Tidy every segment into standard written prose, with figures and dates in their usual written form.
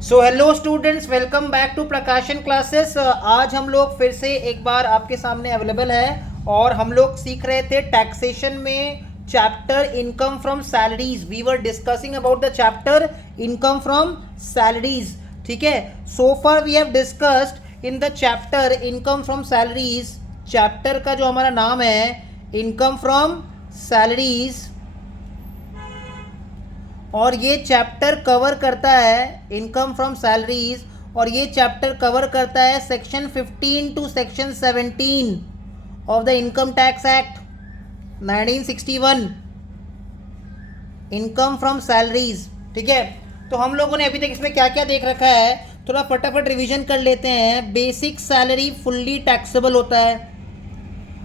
So hello students, welcome back to Prakashan classes. आज हम लोग फिर से एक बार आपके सामने अवेलेबल है और हम लोग सीख रहे थे टैक्सेशन में chapter income from salaries. We were discussing about the chapter income from salaries. ठीक है, so far we have discussed in the chapter income from salaries. Chapter का जो हमारा नाम है इनकम फ्रॉम सैलरीज, और ये चैप्टर कवर करता है इनकम फ्रॉम सैलरीज, और ये चैप्टर कवर करता है section 15 to section 17 of the income tax act 1961, income from salaries. ठीक है, तो हम लोगों ने अभी तक इसमें क्या क्या देख रखा है, थोड़ा फटाफट रिवीजन कर लेते हैं। बेसिक सैलरी फुल्ली टैक्सेबल होता है।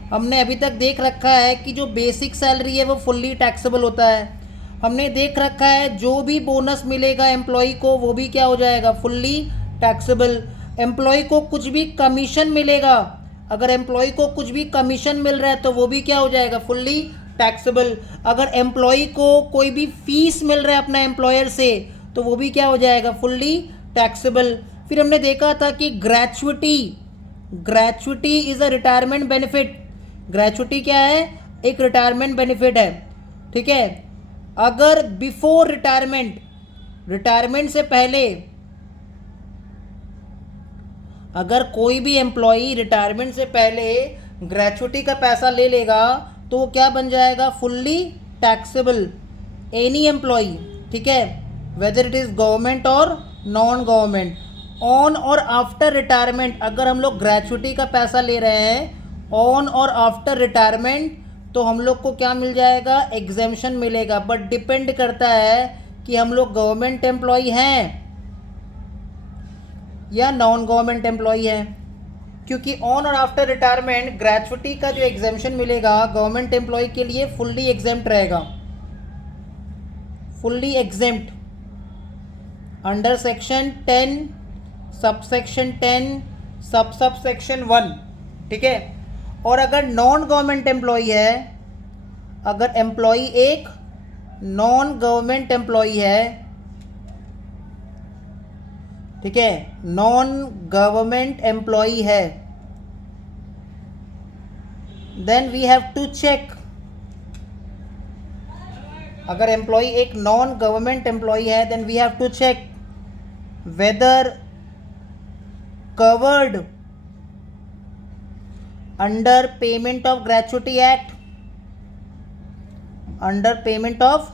हमने अभी तक देख रखा है कि जो बेसिक सैलरी है वो फुल्ली टैक्सेबल होता है। हमने देख रखा है जो भी बोनस मिलेगा एम्प्लॉय को वो भी क्या हो जाएगा, फुल्ली टैक्सेबल। एम्प्लॉय को कुछ भी कमीशन मिलेगा, अगर एम्प्लॉय को कुछ भी कमीशन मिल रहा है तो वो भी क्या हो जाएगा, फुल्ली टैक्सेबल। अगर एम्प्लॉय को कोई भी फीस मिल रहा है अपना एम्प्लॉयर से तो वो भी क्या हो जाएगा, फुल्ली टैक्सेबल। फिर हमने देखा था कि gratuity is a retirement benefit. Gratuity क्या है, एक रिटायरमेंट बेनिफिट है। ठीक है, अगर बिफोर रिटायरमेंट से पहले अगर कोई भी एम्प्लॉई रिटायरमेंट से पहले ग्रेचुटी का पैसा ले लेगा तो वो क्या बन जाएगा, फुल्ली टैक्सेबल। एनी एम्प्लॉई, ठीक है, वेदर इट इज गवर्नमेंट और नॉन गवर्नमेंट। ऑन और आफ्टर रिटायरमेंट अगर हम लोग ग्रेचुटी का पैसा ले रहे हैं ऑन और आफ्टर रिटायरमेंट तो हम लोग को क्या मिल जाएगा, एग्जेम्पशन मिलेगा। बट डिपेंड करता है कि हम लोग गवर्नमेंट एम्प्लॉय हैं या नॉन गवर्नमेंट एम्प्लॉय हैं, क्योंकि ऑन और आफ्टर रिटायरमेंट ग्रेचुटी का जो एग्जेम्पशन मिलेगा गवर्नमेंट एम्प्लॉय के लिए फुल्ली एग्जेम्प्ट रहेगा, fully exempt under section 10 subsection 10 sub section 1। ठीक है, और अगर नॉन गवर्नमेंट एम्प्लॉय है, अगर एम्प्लॉय एक नॉन गवर्नमेंट एम्प्लॉय है, ठीक है, नॉन गवर्नमेंट एम्प्लॉय है, then we have to check. अगर एम्प्लॉय एक नॉन गवर्नमेंट एम्प्लॉय है then we have to check whether covered under payment of gratuity act, under payment of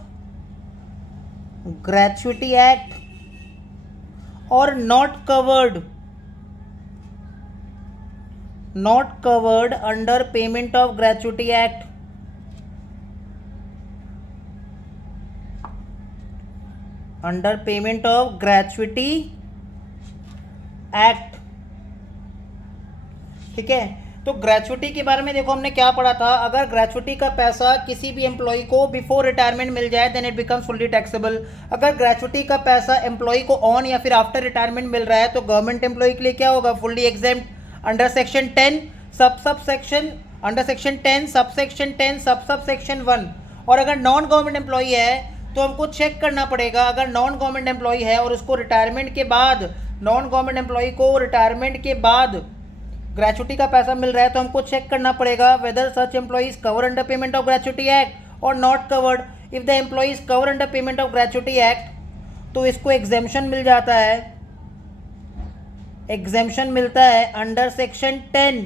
gratuity act, or not covered under payment of gratuity act, under payment of gratuity act। ठीक है, तो gratuity के बारे में देखो हमने क्या पढ़ा था। अगर ग्रेचुटी का पैसा किसी भी एम्प्लॉय को बिफोर रिटायरमेंट मिल जाए then it becomes fully taxable. अगर ग्रेचुटी का पैसा एम्प्लॉय को ऑन या फिर आफ्टर रिटायरमेंट मिल रहा है तो गवर्नमेंट एम्प्लॉय के लिए क्या होगा, fully exempt under section 10 sub section, under section 10 subsection 10 sub section 1। और अगर नॉन गवर्नमेंट एम्प्लॉय है तो हमको चेक करना पड़ेगा, अगर नॉन गवर्नमेंट एम्प्लॉय है और उसको रिटायरमेंट के बाद, नॉन गवर्नमेंट एम्प्लॉय को रिटायरमेंट के बाद ग्रेचुटी का पैसा मिल रहा है तो हमको चेक करना पड़ेगा whether such employ is cover under payment of gratuity act और not covered. If the employ is cover under payment of gratuity act तो इसको एग्जेम्पशन मिल जाता है, एग्जेम्पशन मिलता है under section 10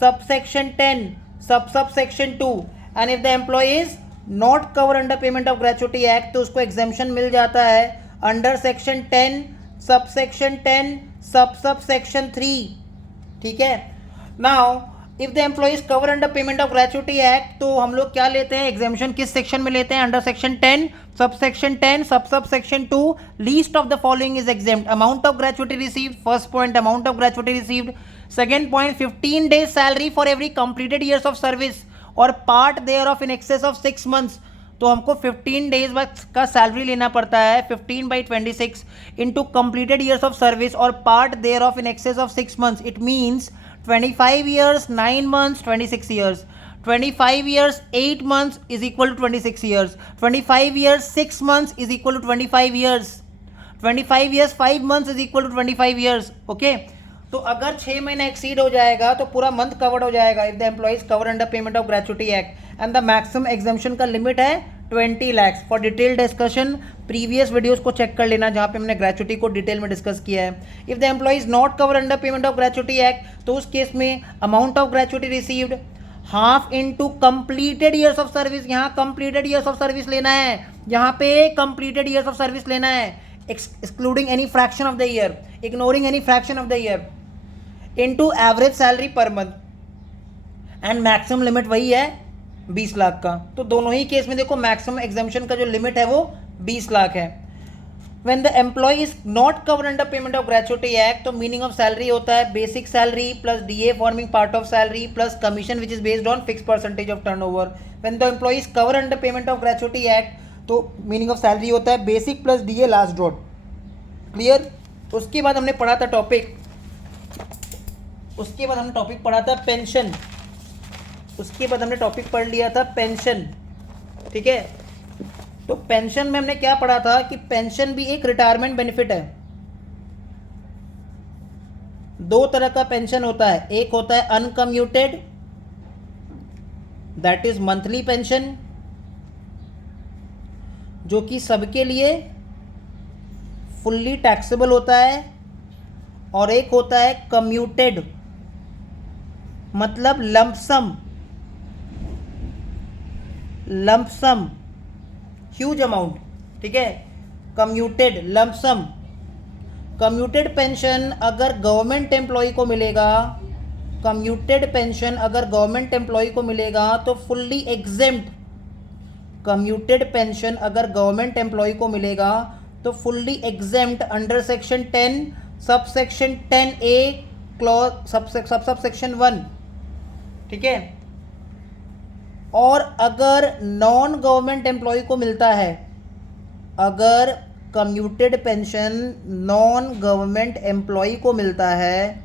subsection 10 sub section 2। And if the employ is not cover under payment of gratuity act तो उसको exemption मिल जाता है under section 10 subsection 10 sub section 3। ठीक है, now if the employ is cover under payment of gratuity act तो हम लोग क्या लेते हैं, एग्जेम्पशन किस सेक्शन में लेते हैं, under section 10 subsection 10 sub section 2। Least of the following is exempt, amount of gratuity received, first point amount of gratuity received, second point 15 days salary for every completed years of service और part thereof in excess of 6 months। तो हमको 15 days का salary लेना पड़ता है, 15/26 into completed years of service और part thereof in excess of 6 months। It means 25 years 9 months 26 years, 25 years 8 months is equal to 26 years, 25 years 6 months is equal to 25 years। 25 years 5 months is equal to 25 years, okay. तो अगर 6 महीने exceed हो जाएगा तो पूरा month covered हो जाएगा if the employees cover under payment of gratuity act, and the maximum exemption का लिमिट है 20 lakhs। For detail discussion previous videos को चेक कर लेना जहां पे हमने ग्रेचुटी को डिटेल में डिस्कस किया है। If the employ is not cover under payment of gratuity act, तो उस केस में amount of gratuity received half into completed years of service, यहाँ कंप्लीटेड ईयर्स ऑफ सर्विस लेना है, यहाँ पे कंप्लीटेड ईयर्स ऑफ सर्विस लेना है, excluding any fraction of the year, ignoring any fraction of the year, into average salary per month, and maximum limit वही है 20 लाख का। तो दोनों ही केस में देखो मैक्सिमम एग्जाम्पशन का जो लिमिट है वो 20 लाख है। When the employee is not covered under payment of gratuity act, तो मीनिंग ऑफ सैलरी होता है basic salary plus DA forming part of salary plus commission which is based on fix percentage of turnover. When the employee is covered under payment of gratuity act, तो meaning of salary होता है basic plus DA last drawn. Clear? उसके बाद हमने पढ़ा था topic, उसके बाद हमने टॉपिक पढ़ा था पेंशन, उसके बाद हमने टॉपिक पढ़ लिया था पेंशन, ठीक है। तो पेंशन में हमने क्या पढ़ा था कि पेंशन भी एक रिटायरमेंट बेनिफिट है। दो तरह का पेंशन होता है, एक होता है uncommuted, that is monthly pension, जो कि सबके लिए फुल्ली टैक्सेबल होता है, और एक होता है कम्यूटेड, मतलब लंपसम ह्यूज अमाउंट, ठीक है। कम्यूटेड लंपसम, कम्यूटेड पेंशन अगर गवर्नमेंट एम्प्लॉय को मिलेगा, कम्यूटेड पेंशन अगर गवर्नमेंट एम्प्लॉय को मिलेगा तो फुल्ली एग्जेम्प्ट, कम्यूटेड पेंशन अगर गवर्नमेंट एम्प्लॉय को मिलेगा तो fully exempt under section 10 sub section 10A clause sub section 1, ठीक है। और अगर नॉन गवर्नमेंट एम्प्लॉय को मिलता है, अगर commuted pension non government employee को मिलता है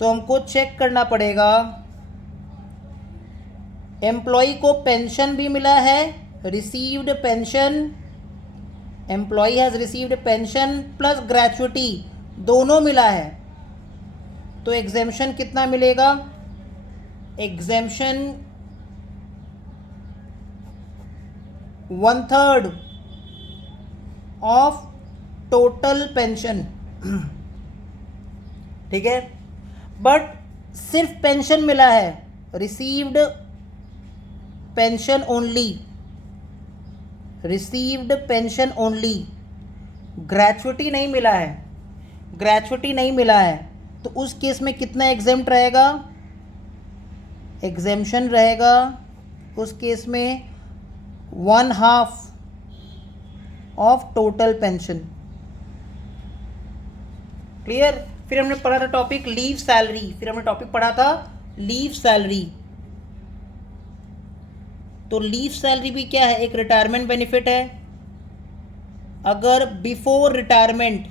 तो हमको चेक करना पड़ेगा एम्प्लॉय को पेंशन भी मिला है, received pension, employee has received pension plus gratuity दोनों मिला है, तो एग्जेम्पशन कितना मिलेगा? एग्जेम्पशन 1/3 ऑफ टोटल पेंशन, ठीक है। बट सिर्फ पेंशन मिला है, received pension only, received pension only, gratuity नहीं मिला है, ग्रेचुटी नहीं मिला है, तो उस केस में कितना एग्जेम्प्ट रहेगा? एग्जेम्पशन रहेगा उस केस में 1/2 ऑफ टोटल पेंशन। क्लियर? फिर हमने पढ़ा था टॉपिक लीव सैलरी, फिर हमने टॉपिक पढ़ा था लीव सैलरी। तो लीव सैलरी भी क्या है? एक रिटायरमेंट बेनिफिट है। अगर बिफोर रिटायरमेंट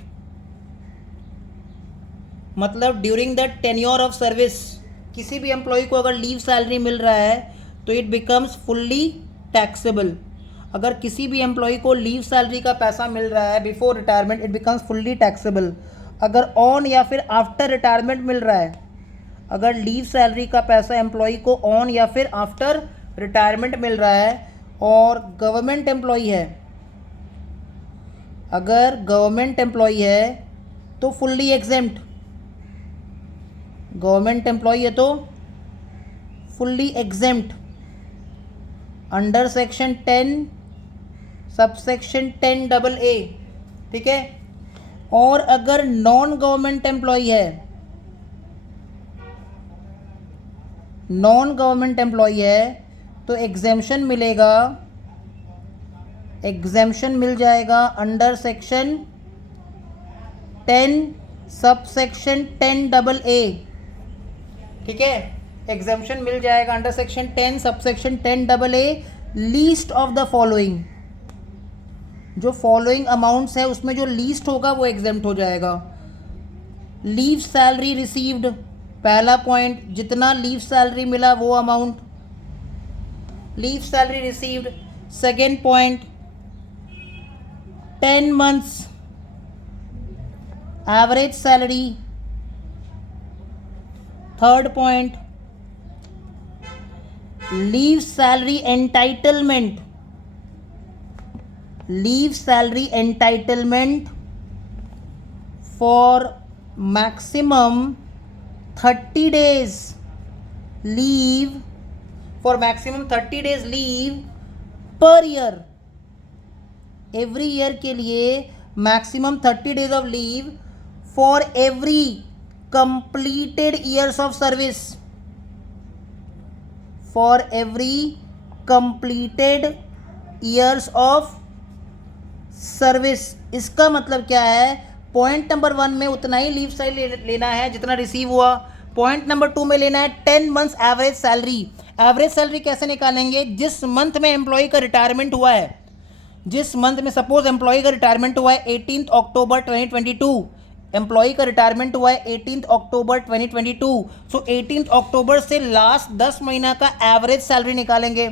मतलब during the tenure of service किसी भी एम्प्लॉय को अगर लीव सैलरी मिल रहा है तो इट बिकम्स फुल्ली टैक्सेबल। अगर किसी भी एम्प्लॉय को लीव सैलरी का पैसा मिल रहा है before retirement, it becomes fully taxable. अगर ऑन या फिर आफ्टर रिटायरमेंट मिल रहा है, अगर लीव सैलरी का पैसा एम्प्लॉय को ऑन या फिर आफ्टर रिटायरमेंट मिल रहा है और गवर्नमेंट एम्प्लॉय है, अगर गवर्नमेंट एम्प्लॉय है तो फुल्ली एग्जेम्प्ट, गवर्नमेंट एम्प्लॉय है तो fully exempt under section 10 sub section 10AA, ठीक है। और अगर नॉन गवर्नमेंट एम्प्लॉय है, नॉन गवर्नमेंट एम्प्लॉय है तो एग्जेम्पशन मिलेगा, एग्जेम्पशन मिल जाएगा under section 10 sub section 10AA, ठीक है। एग्जेम्पशन मिल जाएगा under section 10 sub section 10AA least of the following, जो फॉलोइंग अमाउंट्स है उसमें जो लीस्ट होगा वो एग्जेम्प्ट हो जाएगा। लीव सैलरी रिसीव्ड, पहला पॉइंट, जितना लीव सैलरी मिला वो amount, leave salary received. Second point, 10 months average salary. Third point, leave salary entitlement. Leave salary entitlement for maximum 30 days leave, for maximum 30 days leave per year. Every year के लिए maximum 30 days of leave for every completed years of service. For every completed years of service. इसका मतलब क्या है, point number 1 में उतना ही leave salary लेना है जितना रिसीव हुआ. पॉइंट नंबर 2 में लेना है 10 months average salary. Average salary कैसे निकालेंगे, जिस मंथ में एम्प्लॉय का रिटायरमेंट हुआ है, जिस मंथ में सपोज एम्प्लॉय का रिटायरमेंट हुआ है 18 अक्टूबर 2022, एम्प्लॉय का रिटायरमेंट हुआ है 18 अक्टूबर 2022. सो 18 अक्टूबर से लास्ट 10 महीना का एवरेज सैलरी निकालेंगे.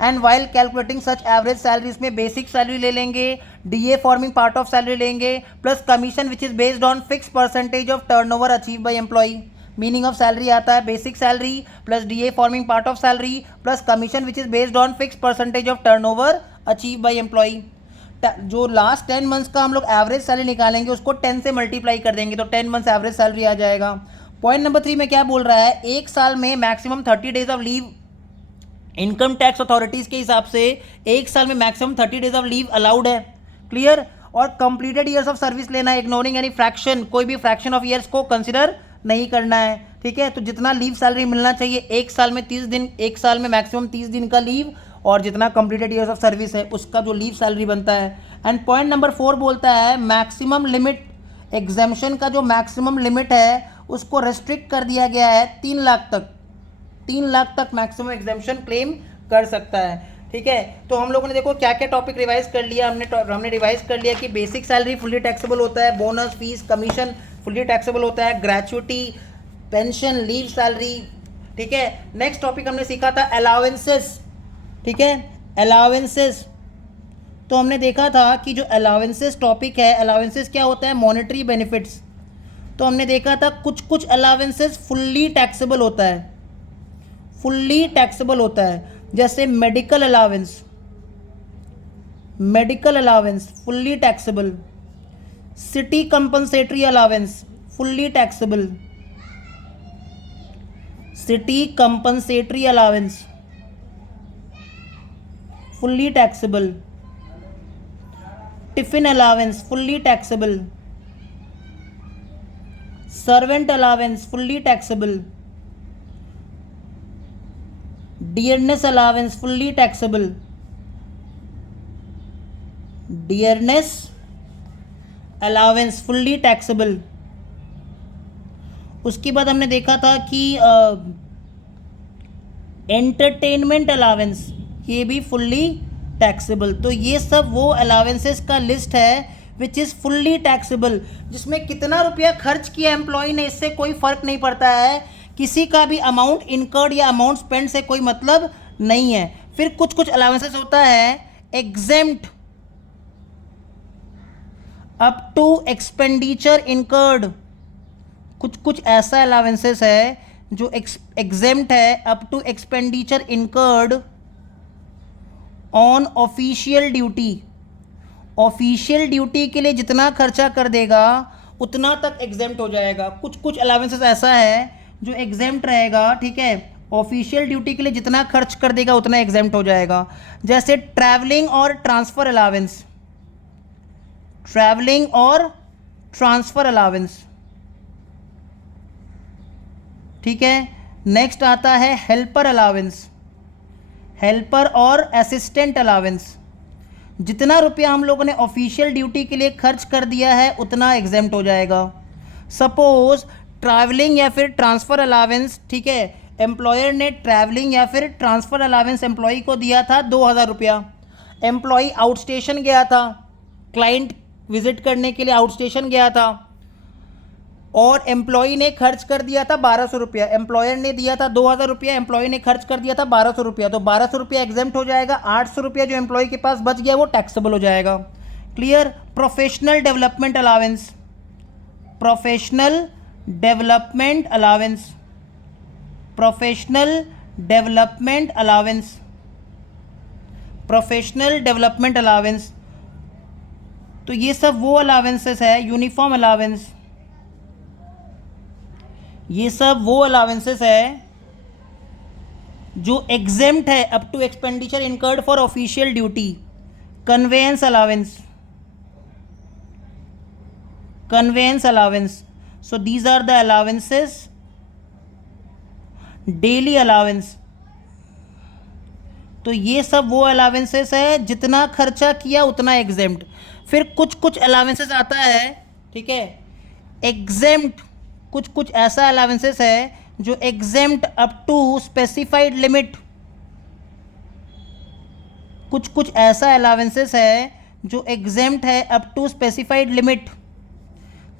And while calculating such average salary, इसमें बेसिक सैलरी ले लेंगे, DA forming part of salary लेंगे, plus commission which is based on fix percentage of turnover achieve by employ. Meaning of salary आता है basic salary plus DA forming part of salary plus commission which is based on fix percentage of turnover achieve by employ. जो last 10 months का हम लोग average salary निकालेंगे उसको 10 से multiply कर देंगे तो 10 मंथ्स एवरेज सैलरी आ जाएगा. पॉइंट नंबर 3 में क्या बोल रहा है, एक साल में maximum 30 days of leave. Income tax authorities के हिसाब से एक साल में maximum 30 days of leave allowed है. क्लियर. और कंप्लीटेड ईयर्स ऑफ सर्विस लेना है, इग्नोरिंग एनी फ्रैक्शन, कोई भी फ्रैक्शन ऑफ ईयर्स को कंसिडर नहीं करना है. ठीक है, तो जितना लीव सैलरी मिलना चाहिए एक साल में 30 दिन, एक साल में मैक्सिमम 30 दिन का लीव, और जितना कंप्लीटेड ईयर्स ऑफ सर्विस है उसका जो लीव सैलरी बनता है. एंड पॉइंट नंबर 4 बोलता है मैक्सिमम लिमिट, एग्जेम्पशन का जो मैक्सिमम लिमिट है उसको रेस्ट्रिक्ट कर दिया गया है 3 लाख तक. 3 लाख तक मैक्सिमम एग्जेम्पशन क्लेम कर सकता है. ठीक है, तो हम लोगों ने देखो क्या क्या टॉपिक रिवाइज कर लिया. हमने रिवाइज कर लिया कि बेसिक सैलरी फुल्ली टैक्सेबल होता है, bonus, fees, commission fully taxable होता है, ग्रेचुटी, पेंशन, लीव सैलरी. ठीक है, नेक्स्ट टॉपिक हमने सीखा था अलाउंसेस. ठीक है, अलाउंसेस. तो हमने देखा था कि जो अलाउंसेस टॉपिक है, अलाउंसेस क्या होता है, मॉनेटरी बेनिफिट्स. तो हमने देखा था कुछ कुछ अलाउंसेस फुल्ली टैक्सेबल होता है, फुल्ली टैक्सेबल होता है. जैसे medical allowance, medical allowance fully taxable. City compensatory allowance fully taxable, city compensatory allowance fully taxable. Tiffin allowance fully taxable. Servant allowance fully taxable. Dearness allowance fully taxable. Dearness allowance fully taxable. उसके बाद हमने देखा था कि entertainment allowance ये भी fully taxable. तो ये सब वो अलाउंसेस का लिस्ट है विच इज़ फुल्ली टैक्सेबल, जिसमें कितना रुपया खर्च किया एम्प्लॉय ने इससे कोई फ़र्क नहीं पड़ता है, किसी का भी अमाउंट इनकर्ड या अमाउंट स्पेंड से कोई मतलब नहीं है. फिर कुछ कुछ अलाउंसेस होता है exempt up to expenditure incurred. कुछ कुछ ऐसा अलाउंसेस है जो एग्जेम्प्ट है up to expenditure incurred on official duty. Official duty के लिए जितना खर्चा कर देगा उतना तक एग्जेम्प्ट हो जाएगा. कुछ कुछ अलाउंसेस ऐसा है जो एग्जेम्प्ट रहेगा. ठीक है, ऑफिशियल ड्यूटी के लिए जितना खर्च कर देगा उतना एग्जेम्प्ट हो जाएगा. जैसे ट्रैवलिंग और ट्रांसफ़र अलाउंस, ट्रैवलिंग और ट्रांसफ़र अलाउंस. ठीक है, नेक्स्ट आता है हेल्पर अलाउंस, हेल्पर और असिस्टेंट अलाउंस. जितना रुपया हम लोगों ने ऑफिशियल ड्यूटी के लिए खर्च कर दिया है उतना एग्जेम्प्ट हो जाएगा. सपोज ट्रैवलिंग या फिर ट्रांसफ़र अलाउंस, ठीक है, एम्प्लॉयर ने ट्रैवलिंग या फिर ट्रांसफ़र अलाउंस एम्प्लॉय को दिया था 2000 रुपया. एम्प्लॉय आउट स्टेशन गया था, क्लाइंट विजिट करने के लिए आउट स्टेशन गया था और एम्प्लॉय ने खर्च कर दिया था 1200 रुपया. एम्प्लॉयर ने दिया था 2000 रुपया, एम्प्लॉय ने खर्च कर दिया था 1200 रुपया. तो 1200 रुपया एग्जेम्प्ट हो जाएगा. 800 रुपया जो एम्प्लॉय के पास बच गया वो टैक्सेबल हो जाएगा. Clear. Professional development allowance, professional development allowance, professional development allowance, professional development allowance. तो ये सब वो अलावेंसेस है. यूनिफॉर्म अलावेंस, ये सब वो अलावेंसेस है जो एग्जेम्प्ट है up to expenditure incurred for official duty. Conveyance allowance, conveyance allowance. So these are the allowances. Daily allowance, तो ये सब वो अलावेंसेस है जितना खर्चा किया उतना एग्जेम्प्ट. फिर कुछ कुछ अलावेंसेस आता है, ठीक है, एग्जेम्प्ट. कुछ कुछ ऐसा अलावेंसेस है जो exempt up to specified limit. कुछ कुछ ऐसा अलावेंसेस है जो एग्जेम्प्ट है अप टू स्पेसिफाइड लिमिट.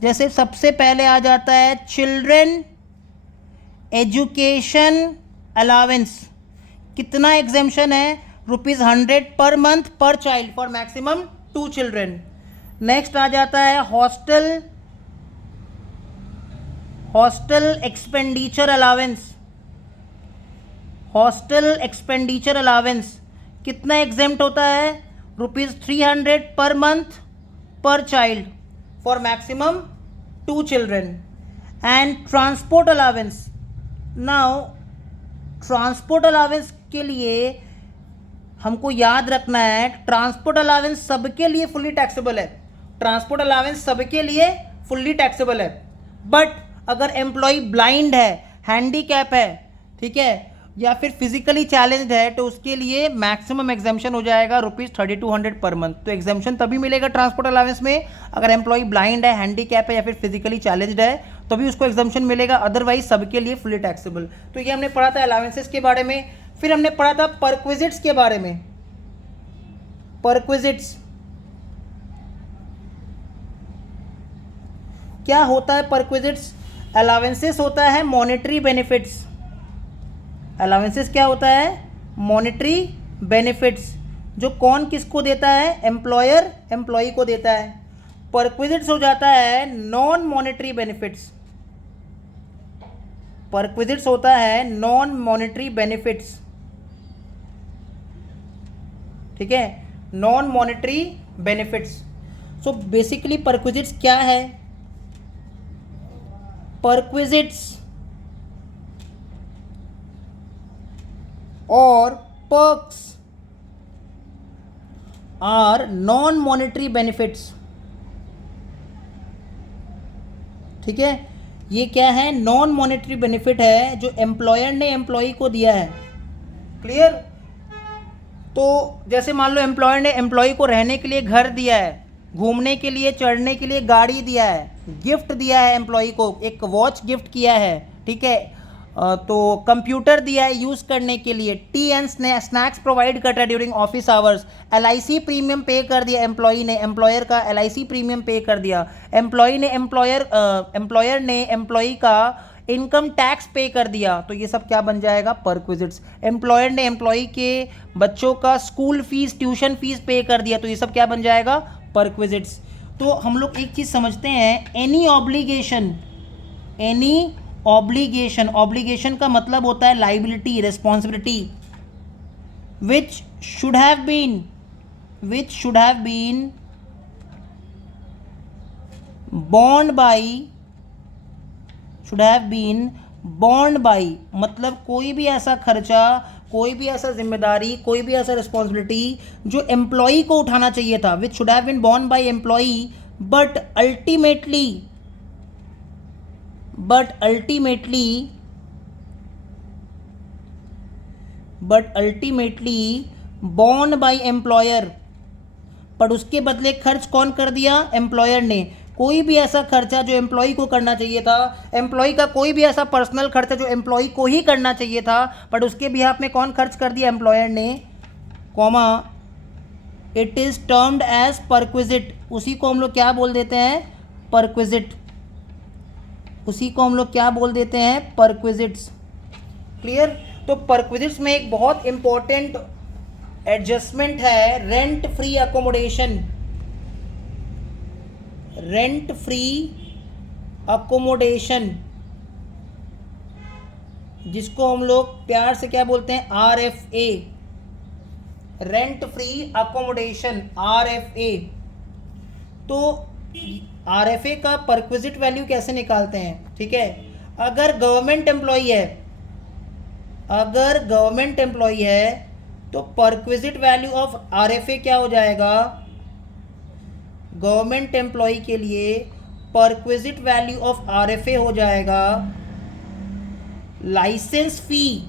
जैसे सबसे पहले आ जाता है चिल्ड्रन एजुकेशन अलावेंस. कितना एग्जेम्पशन है? ₹100 per month per child for maximum 2 children. Next आ जाता है hostel expenditure allowance. Hostel expenditure allowance कितना एग्जेम्प्ट होता है? ₹300 per month per child for maximum 2 children. And transport allowance. Now transport allowance के लिए हमको याद रखना है, ट्रांसपोर्ट अलावेंस सबके लिए फुल्ली टैक्सेबल है. ट्रांसपोर्ट अलावेंस सबके लिए फुल्ली टैक्सेबल है. बट अगर एम्प्लॉय ब्लाइंड है, हैंडीकैप है, ठीक है, या फिर फिजिकली चैलेंज्ड है, तो उसके लिए मैक्सिमम एग्जाम्पशन हो जाएगा ₹3200 पर मंथ. तो एग्जाम्पशन तभी मिलेगा ट्रांसपोर्ट अलावेंस में अगर एम्प्लॉय ब्लाइंड है, हैंडीकैप है या फिर फिजिकली चैलेंज्ड है, तभी उसको एग्जाम्पशन मिलेगा. अदरवाइज सबके लिए फुल्ली टैक्सेबल. तो ये हमने पढ़ा था अलावेंसेस के बारे में. फिर हमने पढ़ा था परक्विजिट्स के बारे में. परक्विजिट्स क्या होता है? परक्विजिट्स अलावेंसेस होता है मॉनेटरी बेनिफिट्स. अलावेंसेस क्या होता है? Monetary benefits. जो कौन किसको देता है? एम्प्लॉयर एम्प्लॉई को देता है. परक्विजिट्स हो जाता है नॉन मॉनेटरी बेनिफिट्स. परक्विजिट्स होता है नॉन मॉनेटरी बेनिफिट्स, ठीक है, non monetary benefits. So basically perquisites क्या है? परक्विजिट्स और perks are non monetary benefits. ठीक है, ये क्या है? नॉन मॉनेटरी बेनिफिट है जो एम्प्लॉयर ने एम्प्लॉई को दिया है. क्लियर? तो जैसे मान लो एम्प्लॉयर ने एम्प्लॉई को रहने के लिए घर दिया है, घूमने के लिए, चढ़ने के लिए गाड़ी दिया है, गिफ्ट दिया है एम्प्लॉई को, एक वॉच गिफ्ट किया है, ठीक है, तो कंप्यूटर दिया है यूज़ करने के लिए, टी एंड स्नैक्स प्रोवाइड करता है during office hours, LIC premium पे कर दिया एम्प्लॉई ने, एम्प्लॉयर का LIC प्रीमियम पे कर दिया, एम्प्लॉयर ने एम्प्लॉई का इनकम टैक्स पे कर दिया. तो ये सब क्या बन जाएगा? परक्विजिट्स. एम्प्लॉयर ने एम्प्लॉई के बच्चों का स्कूल फीस, ट्यूशन फीस पे कर दिया. तो ये सब क्या बन जाएगा? परक्विजिट्स. तो हम लोग एक चीज़ समझते हैं, एनी ऑब्लिगेशन, ऑब्लिगेशन का मतलब होता है liability, responsibility, which should have been borne by, मतलब कोई भी ऐसा खर्चा, कोई भी ऐसा जिम्मेदारी, कोई भी ऐसा रिस्पॉन्सिबिलिटी जो एम्प्लॉई को उठाना चाहिए था, which should have been borne by employee, but ultimately borne by employer. पर उसके बदले खर्च कौन कर दिया? एम्प्लॉयर ने. कोई भी ऐसा खर्चा जो एम्प्लॉय को करना चाहिए था, एम्प्लॉय का कोई भी ऐसा पर्सनल खर्चा जो एम्प्लॉय को ही करना चाहिए था, बट उसके बिहाफ में कौन खर्च कर दिया? एम्प्लॉयर ने, comma, it is termed as perquisite. उसी को हम लोग क्या बोल देते हैं? परक्विजिट. उसी को हम लोग क्या बोल देते हैं? परक्विजिट्स. क्लियर? तो परक्विजिट्स में एक बहुत इंपॉर्टेंट एडजस्टमेंट है, rent free accommodation. Rent free accommodation, जिसको हम लोग प्यार से क्या बोलते हैं, RFA, rent free accommodation, RFA। तो RFA का परक्विजिट वैल्यू कैसे निकालते हैं, ठीक है। अगर गवर्नमेंट एम्प्लॉई है तो परक्विजिट वैल्यू ऑफ RFA क्या हो जाएगा, गवर्नमेंट एम्प्लॉई के लिए परक्विजिट वैल्यू ऑफ RFA हो जाएगा लाइसेंस फी।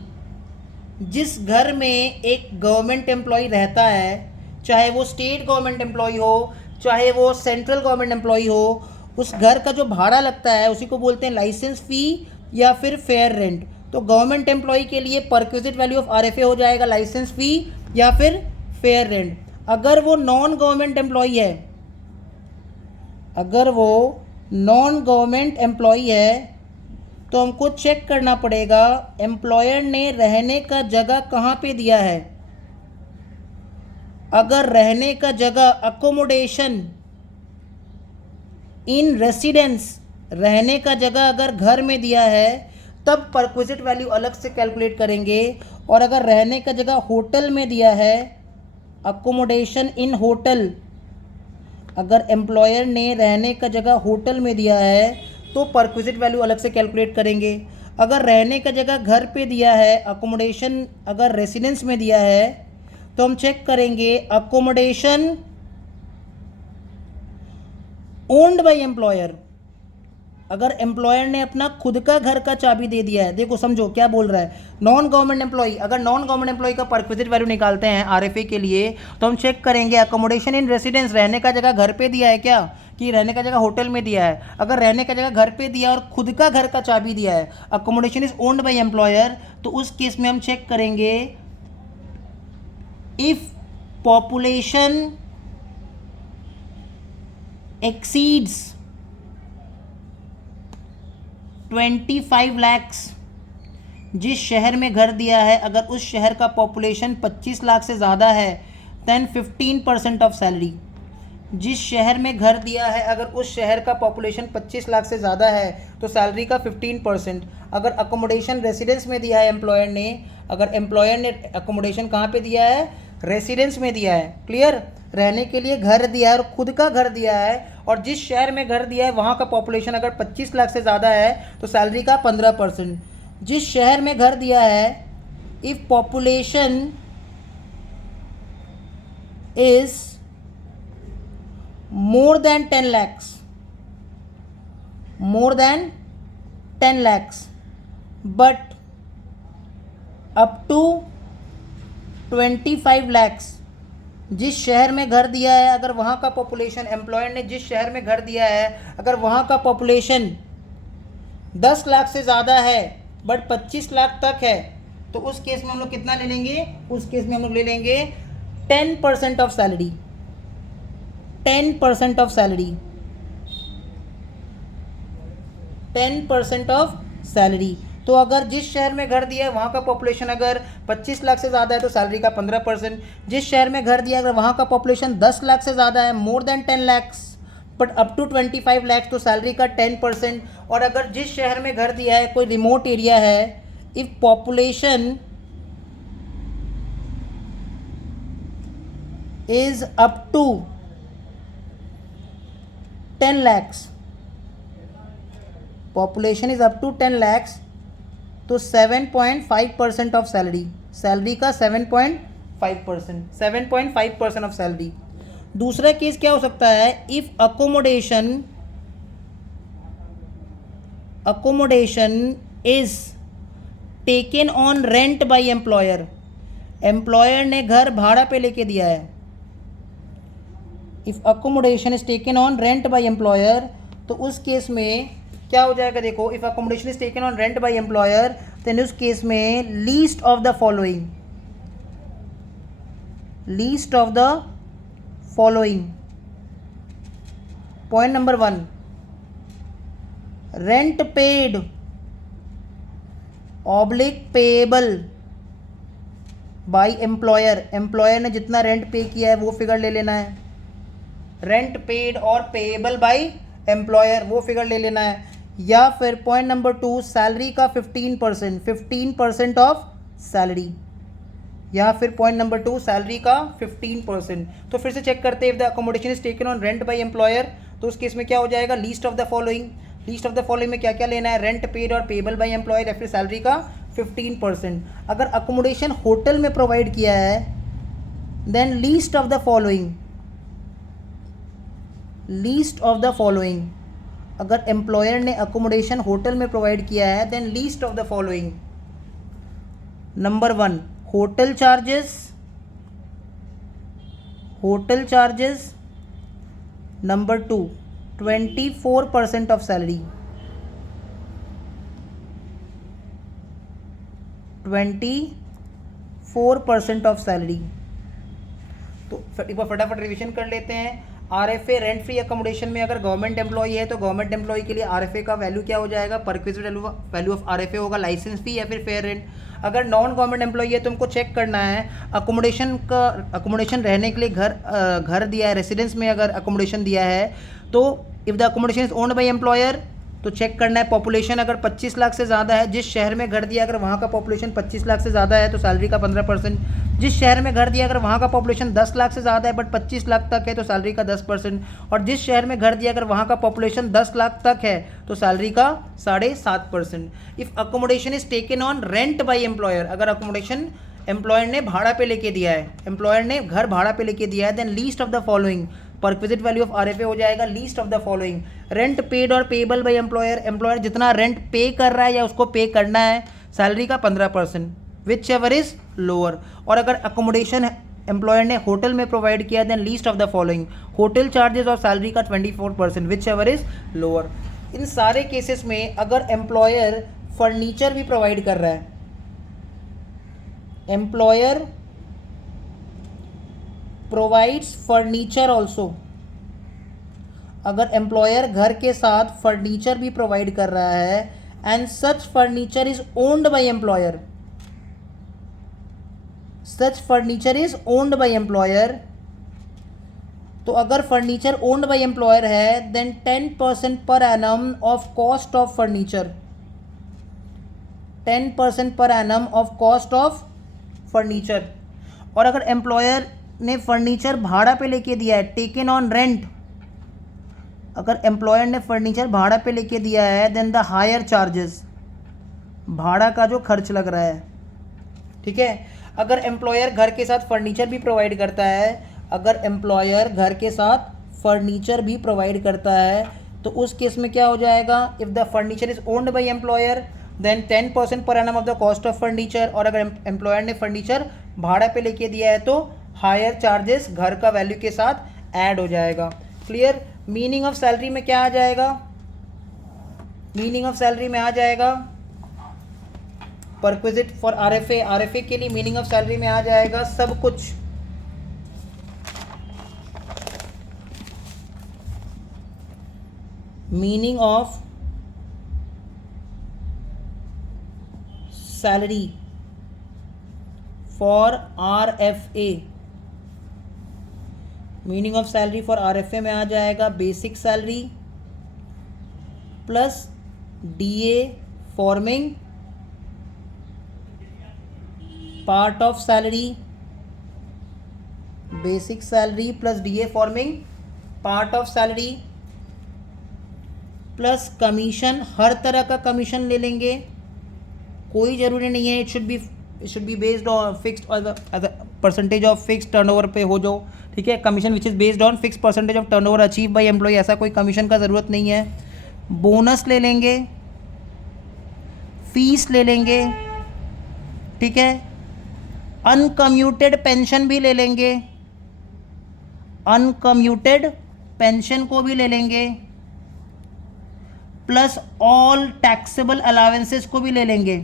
जिस घर में एक गवर्नमेंट एम्प्लॉय रहता है, चाहे वो स्टेट गवर्नमेंट एम्प्लॉय हो, चाहे वो सेंट्रल गवर्नमेंट एम्प्लॉय हो, उस घर का जो भाड़ा लगता है उसी को बोलते हैं लाइसेंस फ़ी या फिर फेयर रेंट। तो गवर्नमेंट एम्प्लॉय के लिए परक्विजिट वैल्यू ऑफ RFA हो जाएगा लाइसेंस फ़ी या फिर फेयर रेंट। अगर वो नॉन गवर्नमेंट एम्प्लॉय है, तो हमको चेक करना पड़ेगा एम्प्लॉयर ने रहने का जगह कहाँ पे दिया है। अगर रहने का जगह अकोमोडेशन इन रेसिडेंस, रहने का जगह अगर घर में दिया है तब परक्विजिट वैल्यू अलग से कैलकुलेट करेंगे। और अगर रहने का जगह होटल में दिया है, अकोमोडेशन इन होटल, अगर एम्प्लॉयर ने रहने का जगह होटल में दिया है तो परक्विजिट वैल्यू अलग से कैलकुलेट करेंगे। अगर रहने का जगह घर पे दिया है, अकोमोडेशन अगर रेसिडेंस में दिया है, तो हम चेक करेंगे अकोमोडेशन ओन्ड बाय एम्प्लॉयर। अगर एम्प्लॉयर ने अपना खुद का घर का चाबी दे दिया है, देखो समझो क्या बोल रहा है, नॉन गवर्नमेंट एम्प्लॉय, अगर नॉन गवर्नमेंट एम्प्लॉय का परक्विजिट वैल्यू निकालते हैं RFA के लिए, तो हम चेक करेंगे अकोमोडेशन इन रेसिडेंस, रहने का जगह घर पे दिया है क्या, कि रहने का जगह होटल में दिया है। अगर रहने का जगह घर पे दिया और खुद का घर का चाबी दिया है, accommodation is owned by employer, तो उस केस में हम चेक करेंगे इफ पॉपुलेशन एक्सीड्स 25 lakhs, जिस शहर में घर दिया है अगर उस शहर का पॉपुलेशन 25 लाख से ज़्यादा है, देन 15% ऑफ सैलरी। जिस शहर में घर दिया है अगर उस शहर का पॉपुलेशन 25 लाख से ज़्यादा है तो सैलरी का 15%। अगर अकोमोडेशन रेसिडेंस में दिया है एम्प्लॉयर ने, अगर एम्प्लॉयर ने अकोमोडेशन कहाँ पे दिया है, रेसिडेंस में दिया है, क्लियर, रहने के लिए घर दिया है और खुद का घर दिया है, और जिस शहर में घर दिया है वहाँ का पॉपुलेशन अगर 25 लाख से ज़्यादा है तो सैलरी का 15%। जिस शहर में घर दिया है, if population is more than 10 lakhs, but up to 25 lakhs, जिस शहर में घर दिया है अगर वहाँ का पॉपुलेशन, एम्प्लॉयर ने जिस शहर में घर दिया है अगर वहाँ का पॉपुलेशन 10 लाख से ज़्यादा है बट 25 लाख तक है, तो उस केस में हम लोग कितना ले लेंगे, उस केस में हम लोग ले लेंगे 10% of salary, 10% of salary, 10% of salary. तो अगर जिस शहर में घर दिया है वहाँ का पॉपुलेशन अगर 25 लाख से ज़्यादा है तो सैलरी का 15%। जिस शहर में घर दिया अगर वहाँ का पॉपुलेशन 10 लाख से ज़्यादा है, more than 10 lakhs but up to 25 lakhs, तो सैलरी का 10%। और अगर जिस शहर में घर दिया है कोई रिमोट एरिया है, if population is up to 10 lakhs, population is up to 10 lakhs, तो 7.5% ऑफ सैलरी, सैलरी का 7.5% ऑफ सैलरी। दूसरा केस क्या हो सकता है, if accommodation is taken on rent by employer, employer ने घर भाड़ा पे लेके दिया है। If accommodation is taken on rent by employer, तो उस केस में क्या हो जाएगा, देखो if accommodation is taken on rent by employer, then उस केस में least of the following, point number 1, rent paid oblique payable by employer, employer ने जितना रेंट पे किया है वो फिगर ले लेना है। रेंट पेड और पेएबल बाय एम्प्लॉयर, वो फिगर ले लेना है। या फिर पॉइंट नंबर 2, सैलरी का 15% ऑफ सैलरी, या फिर पॉइंट नंबर 2, सैलरी का 15%। तो फिर से चेक करते हैं, if the accommodation is taken on rent by employer, तो उस केस में क्या हो जाएगा, least of the following. Least of the following में क्या क्या लेना है, रेंट पेड और पेएबल बाय एम्प्लॉयर या फिर सैलरी का 15%। अगर अकोमोडेशन होटल में प्रोवाइड किया है then least of the following, least of the following. अगर एम्प्लॉयर ने अकोमोडेशन होटल में प्रोवाइड किया है then least of the following. Number 1, hotel charges, hotel charges. Number 2, 24% of salary, 24% of salary. तो एक बार फटाफट रिवीजन कर लेते हैं। आरएफए रेंट फ्री अकोमोडेशन में अगर गवर्नमेंट एम्प्लॉई है तो गवर्नमेंट एम्प्लॉई के लिए आरएफए का वैल्यू क्या हो जाएगा, परक्विजिट वैल्यू ऑफ आरएफए होगा लाइसेंस फी या फिर फेयर रेंट। अगर नॉन गवर्नमेंट एम्प्लॉई है तो हमको चेक करना है अकोमोडेशन का, अकोमोडेशन रहने के लिए घर दिया है, रेसिडेंस में अगर अकोमोडेशन दिया है तो if the accommodation is owned by employer तो चेक करना है पॉपुलेशन अगर 25 लाख से ज़्यादा है, जिस शहर में घर दिया अगर वहाँ का पॉपुलेशन 25 लाख से ज़्यादा है तो सैलरी का 15%। जिस शहर में घर दिया अगर वहाँ का पॉपुलेशन 10 लाख से ज़्यादा है बट 25 लाख तक है तो सैलरी का 10%। और जिस शहर में घर दिया अगर वहाँ का पॉपुलेशन 10 लाख तक है तो सैलरी का 7.5%। If accommodation is taken on rent by employer, अगर अकोमोडेशन एम्प्लॉयर ने भाड़ा पे लेके दिया है, एम्प्लॉयर ने घर भाड़ा पे लेके दिया है, then least of the following, perquisite value of RFA हो जाएगा least of the following. Rent paid और पेएबल बाय एम्प्लॉयर, एम्प्लॉयर जितना रेंट पे कर रहा है या उसको पे करना है, सैलरी का 15%, विच एवर इज लोअर। और अगर अकोमोडेशन एम्प्लॉयर ने होटल में प्रोवाइड किया then least of the following, hotel charges और सैलरी का 24%, विच एवर इज लोअर। इन सारे केसेस में अगर एम्प्लॉयर फर्नीचर भी प्रोवाइड कर रहा है, एम्प्लॉयर प्रोवाइड्स फर्नीचर ऑल्सो, अगर एम्प्लॉयर घर के साथ फर्नीचर भी प्रोवाइड कर रहा है and such furniture is owned by employer, such furniture is owned by employer, तो अगर फर्नीचर ओन्ड बाय एम्प्लॉयर है then 10% per annum of cost of furniture, 10% per annum of cost of furniture. और अगर employer ने furniture भाड़ा पे लेके दिया है, टेकन ऑन रेंट, अगर एम्प्लॉयर ने फर्नीचर भाड़ा पे लेके दिया है देन द हायर चार्जेस, भाड़ा का जो खर्च लग रहा है, ठीक है। अगर एम्प्लॉयर घर के साथ फर्नीचर भी प्रोवाइड करता है, अगर एम्प्लॉयर घर के साथ फर्नीचर भी प्रोवाइड करता है तो उस केस में क्या हो जाएगा, if the furniture is owned by employer then 10% per annum of the cost of furniture. और अगर एम्प्लॉयर ने फर्नीचर भाड़ा पे लेके दिया है तो हायर चार्जेस घर का वैल्यू के साथ ऐड हो जाएगा। क्लियर। मीनिंग ऑफ सैलरी में क्या आ जाएगा, मीनिंग ऑफ सैलरी में आ जाएगा परक्विजिट फॉर आरएफए, आरएफए के लिए मीनिंग ऑफ सैलरी में आ जाएगा सब कुछ, meaning of salary for RFA, meaning of salary for RFA में आ जाएगा basic salary plus DA forming part of salary, basic salary plus DA forming part of salary plus commission, हर तरह का कमीशन ले लेंगे, कोई ज़रूरी नहीं है it should be based on fixed as percentage of fix turnover पे हो जो, ठीक है। Commission which is based on fix percentage of turnover achieve by employ, ऐसा कोई कमीशन का ज़रूरत नहीं है। बोनस ले लेंगे, फीस ले लेंगे, ठीक है। अनकम्यूटेड पेंशन भी ले लेंगे, अनकम्यूटेड पेंशन को भी ले लेंगे, प्लस ऑल टैक्सेबल अलावेंसेस को भी ले लेंगे,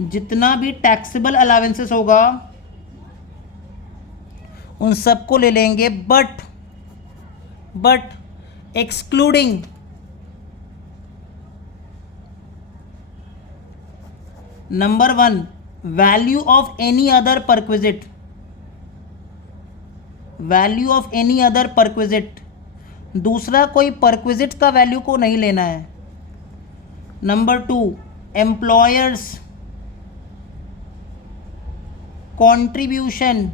जितना भी टैक्सेबल अलावेंसेस होगा उन सबको ले लेंगे, but excluding number 1 value of any other perquisite, value of any other perquisite, दूसरा कोई परक्विजिट का वैल्यू को नहीं लेना है। Number 2, employer's contribution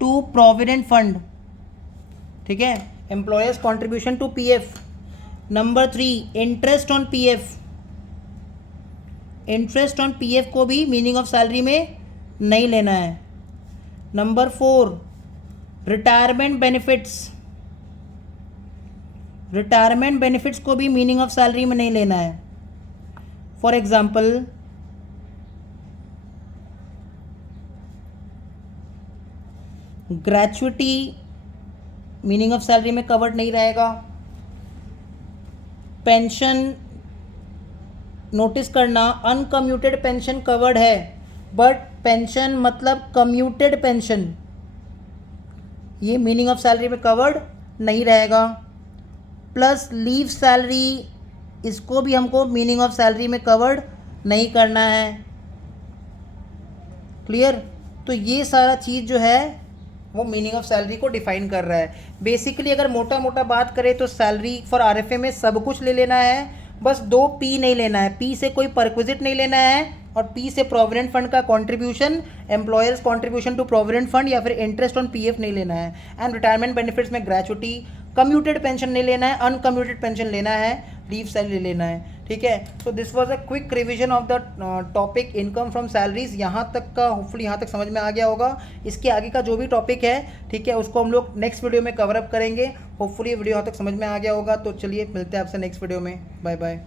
to provident fund, ठीक है, employer's contribution to PF. Number 3, interest on PF, interest on PF को भी मीनिंग ऑफ सैलरी में नहीं लेना है। Number 4, retirement benefits, retirement benefits को भी मीनिंग ऑफ सैलरी में नहीं लेना है। For example, gratuity meaning of salary में कवर्ड नहीं रहेगा। पेंशन, नोटिस करना, अनकम्यूटेड पेंशन कवर्ड है, बट पेंशन मतलब कम्यूटेड पेंशन, ये मीनिंग ऑफ सैलरी में कवर्ड नहीं रहेगा। प्लस लीव सैलरी, इसको भी हमको मीनिंग ऑफ सैलरी में कवर्ड नहीं करना है। क्लियर? तो ये सारा चीज़ जो है वो मीनिंग ऑफ सैलरी को डिफाइन कर रहा है। बेसिकली अगर मोटा मोटा बात करें तो सैलरी फॉर आरएफए में सब कुछ ले लेना है, बस 2 पी नहीं लेना है। पी से कोई परक्विजिट नहीं लेना है और पी से प्रोविडेंट फंड का contribution, employer's contribution to provident fund या फिर इंटरेस्ट ऑन पीएफ नहीं लेना है। एंड रिटायरमेंट बेनिफिट्स में ग्रेचुइटी, कम्यूटेड पेंशन नहीं लेना है, अनकम्यूटेड पेंशन लेना है, लीव सैलरी लेना है। ठीक है, तो this was a quick revision of the topic income from salaries. यहाँ तक का होपफुली यहाँ तक समझ में आ गया होगा। इसके आगे का जो भी टॉपिक है, ठीक है, उसको हम लोग नेक्स्ट वीडियो में कवर अप करेंगे। होपफुली वीडियो यहाँ तक समझ में आ गया होगा। तो चलिए मिलते हैं आपसे नेक्स्ट वीडियो में। Bye bye.